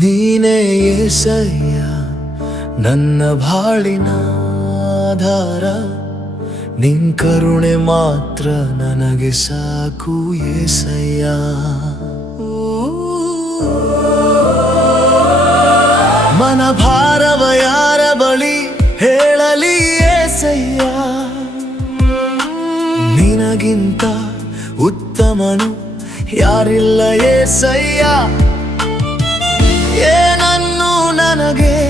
ನೀನೇ ಏಸಯ್ಯ ನನ್ನ ಬಾಳಿನ ಆಧಾರ. ನಿನ್ ಕರುಣೆ ಮಾತ್ರ ನನಗೆ ಸಾಕು, ಏಸಯ್ಯ. ಮನ ಭಾರವ ಯಾರ ಬಳಿ ಹೇಳಲಿ, ಏಸಯ್ಯ. ನಿನಗಿಂತ ಉತ್ತಮನು ಯಾರಿಲ್ಲ, ಏಸಯ್ಯ. ಏನನ್ನು ನನಗೆ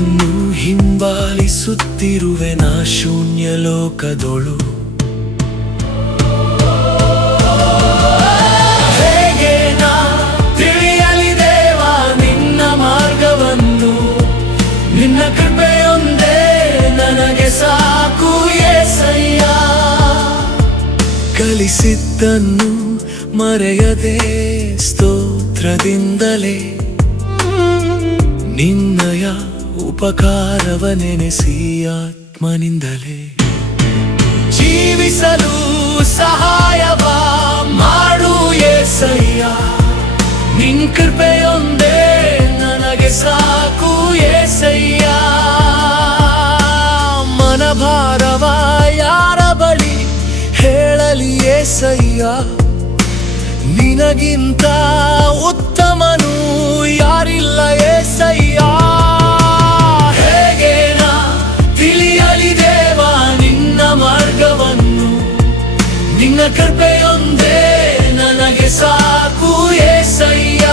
ಏನನ್ನು ಹಿಂಬಾಲಿಸುತ್ತಿರುವೆ ನಾ ಶೂನ್ಯ ಲೋಕದೊಳು. ಹೇಗೆ ನಾ ತಿಳಿಯಲಿ ದೇವಾ ನಿನ್ನ ಮಾರ್ಗವನ್ನು? ನಿನ್ನ ಕೃಪೆಯೊಂದೇ ನನಗೆ ಸಾಕು ಏಸಯ್ಯ. ಕಲಿಸಿದ್ದನ್ನು ಮರೆಯದೆ ಸ್ತೋತ್ರದಿಂದಲೇ. ನಿನ್ನಯ ಉಪಕಾರವ ನೆನೆಸಿ ಆತ್ಮನಿಂದಲೇ. ಜೀವಿಸಲು ಸಹಾಯವ ಮಾಡು ಏಸಯ್ಯ. ನಿನ್ ಕೃಪೆಯೊಂದೇ ನನಗೆ ಸಾಕು ಏಸಯ್ಯ. ಮನಭಾರವ ಯಾರ ಬಳಿ ಹೇಳಲಿ ಏಸಯ್ಯ. ನಿನಗಿಂತ ಉತ್ತಮನು ಯಾರಿಲ್ಲ ಏಸಯ್ಯ. ಕೃಪೆಯೊಂದೇ ನನಗೆ ಸಾಕು ಏಸಯ್ಯ